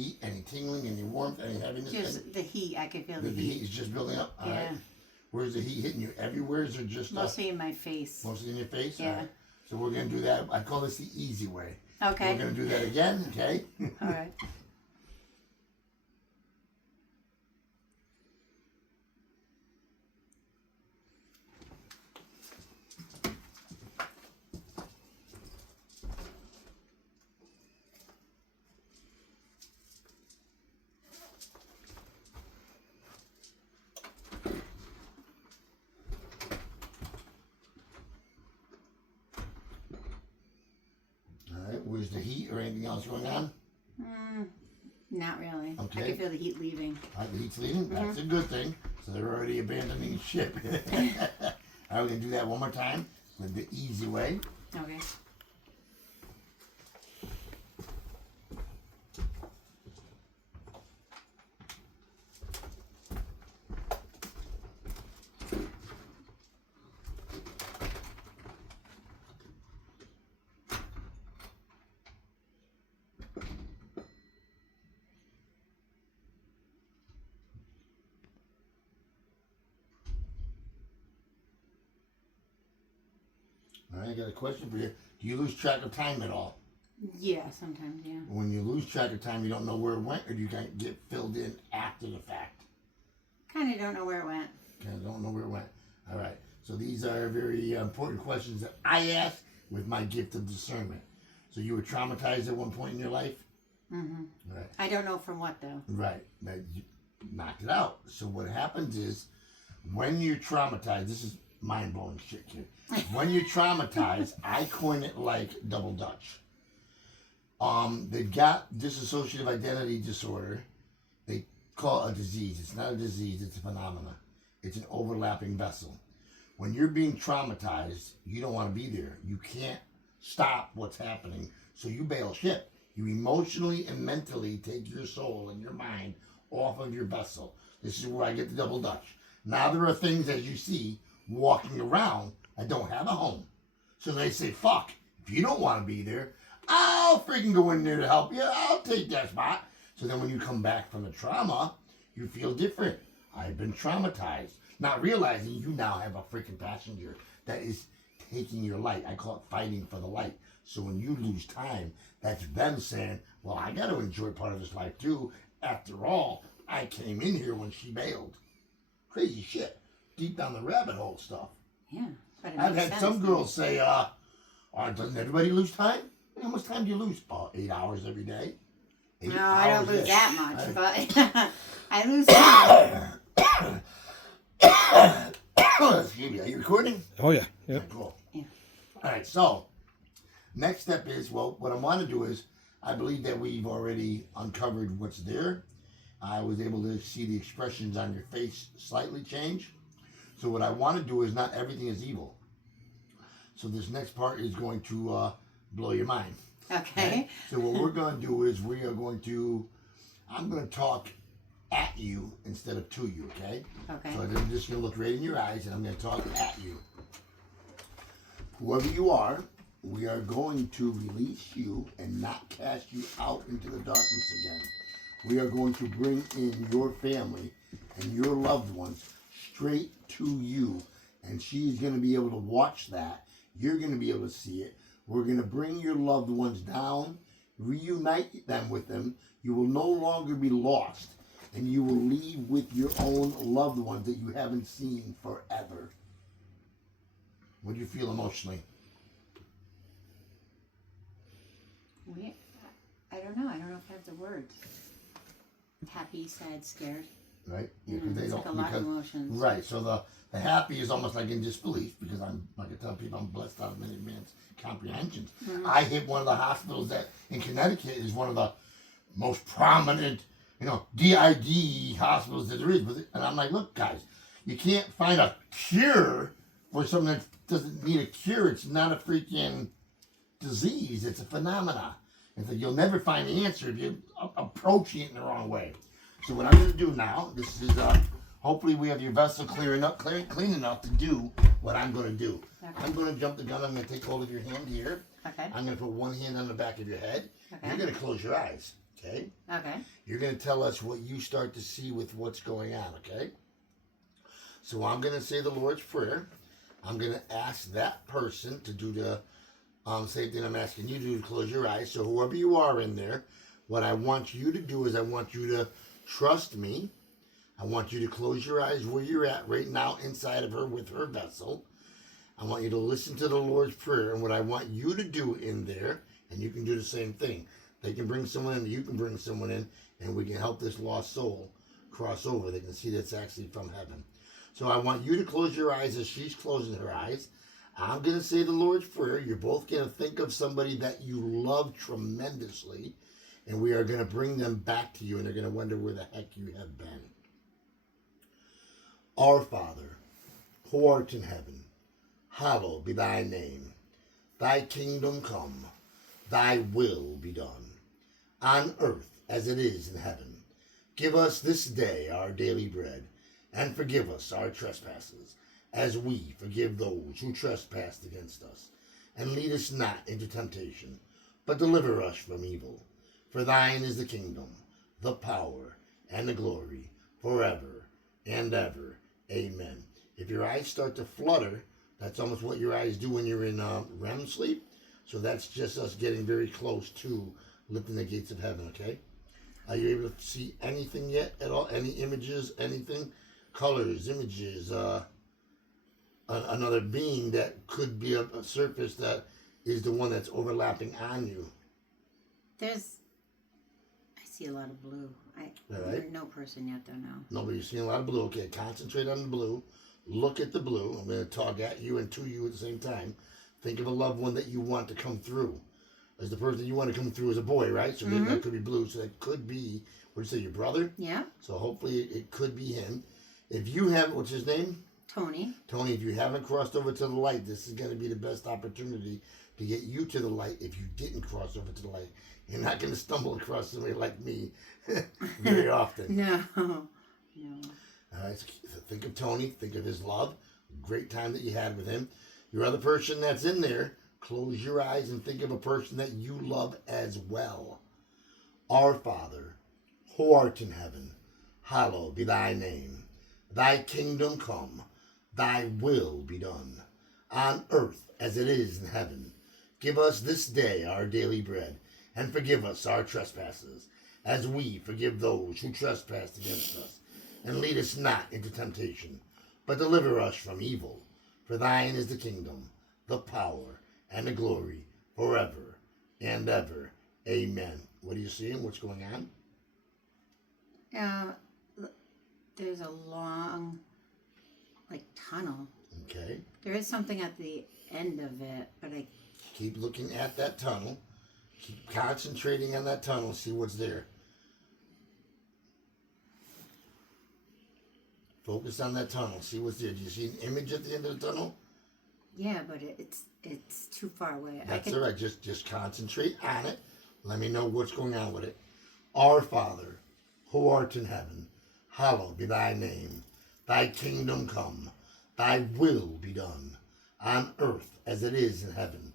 heat, any tingling, any warmth, any heaviness? Just the heat. I can feel the The heat. heat is just building up? All Yeah. right. Where's the heat hitting you? Everywhere? Is it just... Mostly in my face. Mostly in your face? Yeah. All right. So we're going to do that. I call this the easy way. Okay. We're going to do that again, okay? All right. All right. Where's the heat or anything else going on? Not really. Okay. I can feel the heat leaving. All right, the heat's leaving. That's a good thing. So they're already abandoning ship. All right, we're going to do that one more time with the easy way. Okay. All right, I got a question for you. Do you lose track of time at all? Yeah, sometimes, yeah. When you lose track of time, you don't know where it went, or do you get filled in after the fact? Kind of don't know where it went. Kind of don't know where it went. All right. So these are very important questions that I ask with my gift of discernment. So you were traumatized at one point in your life? Mm-hmm. Right. I don't know from what, though. Right. But you knocked it out. So what happens is, when you're traumatized, this is mind-blowing shit, kid. When you're traumatized, I coin it like double Dutch. They've got dissociative identity disorder. They call it a disease. It's not a disease, it's a phenomena. It's an overlapping vessel. When you're being traumatized, you don't want to be there. You can't stop what's happening, so you bail ship. You emotionally and mentally take your soul and your mind off of your vessel. This is where I get the double Dutch. Now there are things, as you see, walking around that don't have a home. So they say, fuck, if you don't want to be there, I'll freaking go in there to help you. I'll take that spot. So then when you come back from the trauma, you feel different. I've been traumatized. Not realizing you now have a freaking passenger that is taking your light. I call it fighting for the light. So when you lose time, that's them saying, well, I got to enjoy part of this life too. After all, I came in here when she bailed. Crazy shit. Deep down the rabbit hole stuff. Yeah. But it I've makes had sense, some though. girls say, doesn't everybody lose time? How much time do you lose? 8 hours every day. 8 No, I don't hours lose a- that much, but I lose some. Excuse me, are you recording? Oh yeah. Yep. Cool. Yeah. All right, so next step is, well, what I want to do is, I believe that we've already uncovered what's there. I was able to see the expressions on your face slightly change. So what I want to do is, not everything is evil. So this next part is going to blow your mind. Okay. So what we're going to do is, I'm going to talk at you instead of to you, okay? Okay. So I'm just going to look right in your eyes, and I'm going to talk at you. Whoever you are, we are going to release you and not cast you out into the darkness again. We are going to bring in your family and your loved ones straight to you, and she's going to be able to watch that. You're going to be able to see it. We're going to bring your loved ones down, reunite them with them. You will no longer be lost, and you will leave with your own loved ones that you haven't seen forever. What do you feel emotionally? I don't know. I don't know if I have the words. Happy, sad, scared. Right? Yeah, because they It's don't. like a lot of because- emotions. Right. So the happy is almost like in disbelief, because I'm, like I tell people, I'm blessed out of many man's comprehensions. I hit one of the hospitals that in Connecticut is one of the most prominent, DID hospitals that there is. And I'm like, look, guys, you can't find a cure for something that doesn't need a cure. It's not a freaking disease. It's a phenomena. And so you'll never find the answer if you're approaching it in the wrong way. So what I'm going to do now, this is, hopefully we have your vessel clean enough to do what I'm going to do. Okay. I'm going to jump the gun. I'm going to take hold of your hand here. Okay. I'm going to put one hand on the back of your head. Okay. You're going to close your eyes. Okay? Okay. You're going to tell us what you start to see with what's going on, okay? So I'm going to say the Lord's Prayer. I'm going to ask that person to do the same thing I'm asking you to do, to close your eyes. So whoever you are in there, what I want you to do is I want you to trust me. I want you to close your eyes where you're at right now inside of her with her vessel. I want you to listen to the Lord's Prayer. And what I want you to do in there, and you can do the same thing. They can bring someone in, you can bring someone in, and we can help this lost soul cross over. They can see that's actually from heaven. So I want you to close your eyes as she's closing her eyes. I'm going to say the Lord's Prayer. You're both going to think of somebody that you love tremendously, and we are going to bring them back to you, and they're going to wonder where the heck you have been. Our Father, who art in heaven, hallowed be thy name. Thy kingdom come, thy will be done, on earth as it is in heaven. Give us this day our daily bread, and forgive us our trespasses, as we forgive those who trespass against us. And lead us not into temptation, but deliver us from evil. For thine is the kingdom, the power, and the glory, forever and ever. Amen. If your eyes start to flutter, that's almost what your eyes do when you're in REM sleep. So that's just us getting very close to lifting the gates of heaven, okay? Are you able to see anything yet at all? Any images, anything? Colors, images, another being that could be a surface that is the one that's overlapping on you. I see a lot of blue. All right. No person yet, though, no. No, but you're seeing a lot of blue. Okay, concentrate on the blue. Look at the blue. I'm going to talk at you and to you at the same time. Think of a loved one that you want to come through. As the person you want to come through is a boy, right? So that could be blue. So that could be, what do you say, your brother? Yeah. So hopefully it could be him. If you haven't, what's his name? Tony. Tony, if you haven't crossed over to the light, this is going to be the best opportunity to get you to the light if you didn't cross over to the light. You're not going to stumble across somebody like me very often. No. All right, so think of Tony. Think of his love. Great time that you had with him. Your other person that's in there, close your eyes and think of a person that you love as well. Our Father, who art in heaven, hallowed be thy name. Thy kingdom come, thy will be done, on earth as it is in heaven. Give us this day our daily bread, and forgive us our trespasses, as we forgive those who trespass against us. And lead us not into temptation, but deliver us from evil. For thine is the kingdom, the power, and the glory, forever and ever. Amen. What are you seeing? What's going on? There's a long, tunnel. Okay. There is something at the end of it, but I... Keep looking at that tunnel. Keep concentrating on that tunnel. See what's there. Focus on that tunnel. See what's there. Do you see an image at the end of the tunnel? Yeah, but it's too far away. That's all right. Just concentrate on it. Let me know what's going on with it. Our Father, who art in heaven, hallowed be thy name. Thy kingdom come. Thy will be done, on earth as it is in heaven.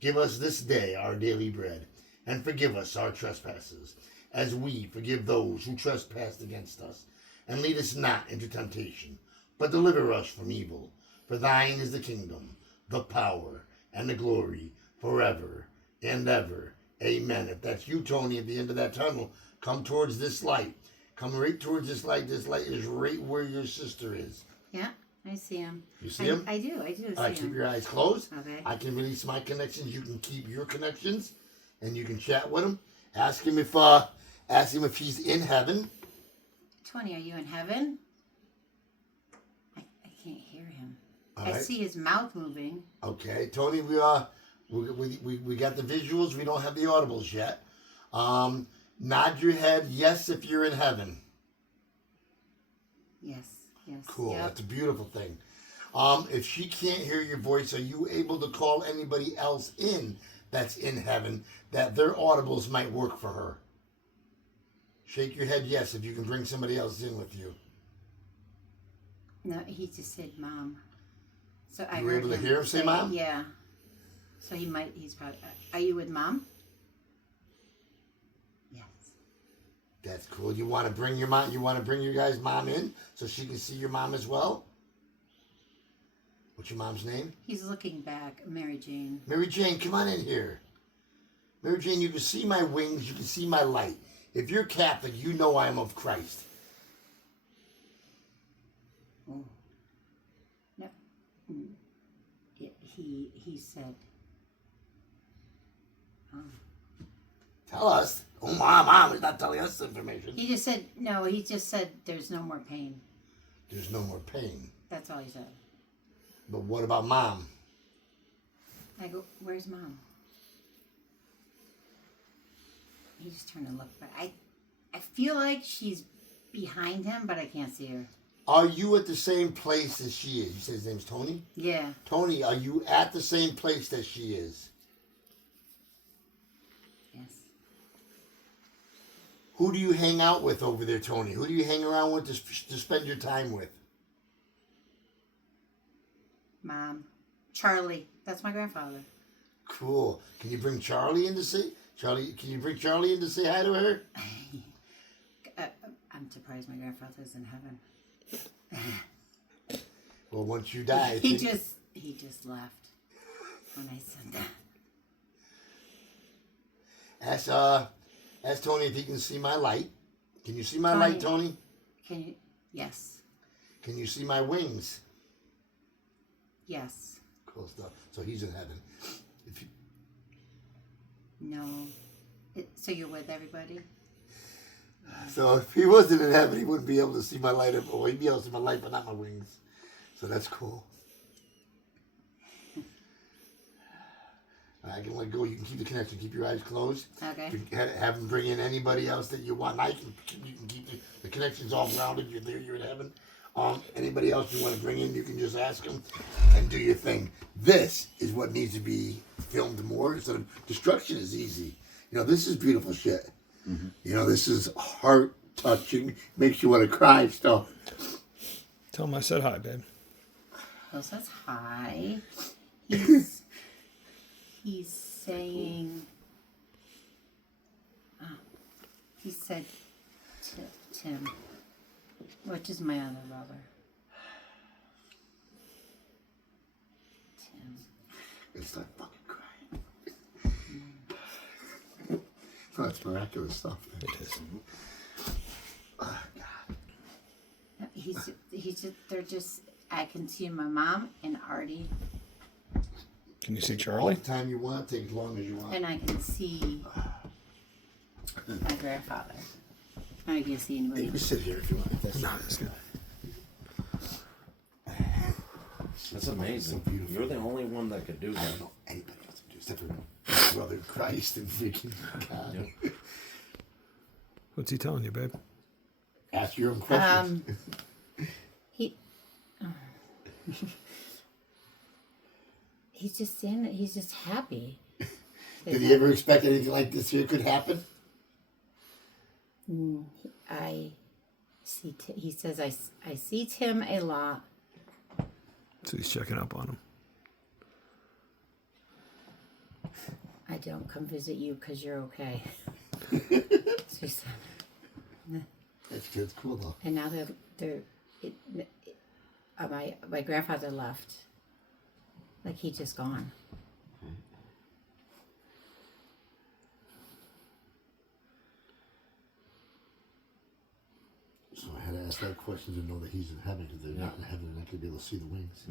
Give us this day our daily bread, and forgive us our trespasses, as we forgive those who trespass against us. And lead us not into temptation, but deliver us from evil. For thine is the kingdom, the power, and the glory, forever and ever. Amen. If that's you, Tony, at the end of that tunnel, come towards this light. Come right towards this light. This light is right where your sister is. Yeah, I see him. You see him? I do see All right, him. keep your eyes closed. Okay. I can release my connections. You can keep your connections, and you can chat with him. Ask him if he's in heaven. Tony, are you in heaven? I can't hear him. All I right. see his mouth moving. Okay, Tony, we got the visuals. We don't have the audibles yet. Nod your head yes if you're in heaven. Yes. Cool. Yep. That's a beautiful thing. If she can't hear your voice, are you able to call anybody else in that's in heaven that their audibles might work for her? Shake your head yes if you can bring somebody else in with you. No, he just said mom. So I You were heard able to him hear him say mom? Yeah. So he's probably... Are you with mom? Yes. That's cool. You want to bring your mom? You want to bring your guys' mom in so she can see your mom as well? What's your mom's name? He's looking back. Mary Jane. Mary Jane, come on in here. Mary Jane, you can see my wings. You can see my light. If you're Catholic, you know I am of Christ. Oh. No. Mm. He said. Tell us. Oh, mom, he's not telling us information. He just said no. He just said there's no more pain. There's no more pain. That's all he said. But what about mom? I go, where's mom? He just turned to look, but I feel like she's behind him, but I can't see her. Are you at the same place as she is? You said his name's Tony? Yeah. Tony, are you at the same place that she is? Yes. Who do you hang out with over there, Tony? Who do you hang around with to spend your time with? Mom. Charlie. That's my grandfather. Cool. Can you bring Charlie in to see? Can you bring Charlie in to say hi to her? I'm surprised my grandfather's in heaven. Well, once you die, He just left when I said that. Ask Tony if he can see my light. Can you see my Tony. light, Tony? Can you? Yes. Can you see my wings? Yes. Cool stuff. So he's in heaven. If you, No. So you're with everybody? so if he wasn't in heaven, he wouldn't be able to see my light. Or he'd be able to see my light, but not my wings. So that's cool. I can let go. You can keep the connection. Keep your eyes closed. Okay. You can have him bring in anybody else that you want. You can keep the connection's all grounded. You're there. You're in heaven. Anybody else you want to bring in, you can just ask them and do your thing. This is what needs to be filmed more. So destruction is easy. You know, this is beautiful shit. Mm-hmm. You know, this is heart touching. Makes you want to cry stuff. Tell him I said hi, babe. Bill says hi. He's saying. He said Tim, which is my other brother. Tim. It's not fucking crying. That's miraculous stuff. It is. Oh, God. No, he's just. They're just. I can see my mom and Artie, Can you see All Charlie? the time you want, take as long as you want. and I can see my grandfather. I can see anybody You can else. sit here if you want. That's No, it's good. That's amazing. So beautiful. You're the only one that could do I that. don't know anybody else to do except for my brother Christ and freaking God. Yep. What's he telling you, babe? Ask your own questions. He. He's just saying. He's just happy. Did he ever expect anything like this here could happen? I see. He says I see Tim a lot. So he's checking up on him. I don't come visit you because you're okay. So he said, That's good. It's cool though. and now my grandfather left. Like he just gone. So I had to ask that question to know that he's in heaven because they're not in heaven and I could be able to see the wings.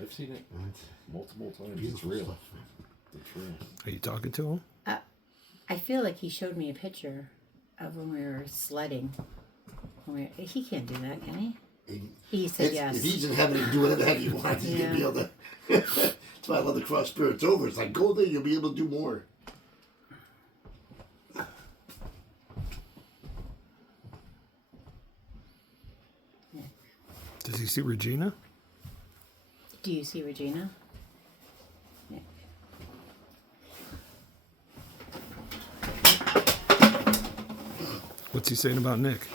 I've seen it Right? multiple times. It's Beautiful real. stuff. Man. It's real. Are you talking to him? I feel like he showed me a picture of when we were sledding. He can't do that, can he? He said yes. If he's in heaven, he can do whatever the heck he wants. He's gonna be able to. That's why I love the cross spirits over. It's like go there, you'll be able to do more. Does he see Regina? Do you see Regina? Yeah. What's he saying about Nick?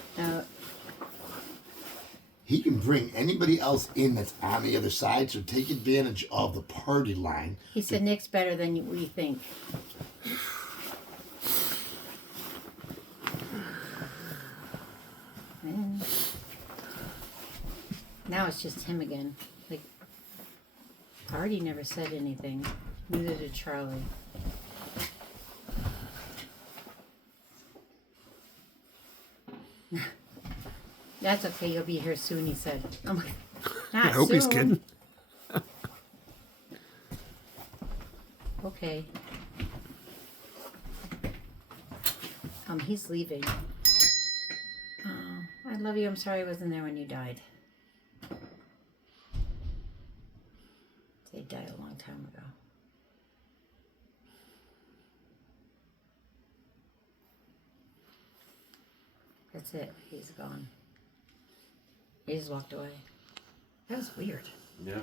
He can bring anybody else in that's on the other side, so take advantage of the party line. He said Nick's better than we think. Now it's just him again. Like, Artie never said anything. Neither did Charlie. That's okay. You'll be here soon, he said. I'm like, not I hope he's soon. kidding. Okay. He's leaving. Oh, I love you. I'm sorry I wasn't there when you died. They died a long time ago. That's it. He's gone. He just walked away. That was weird. Yeah.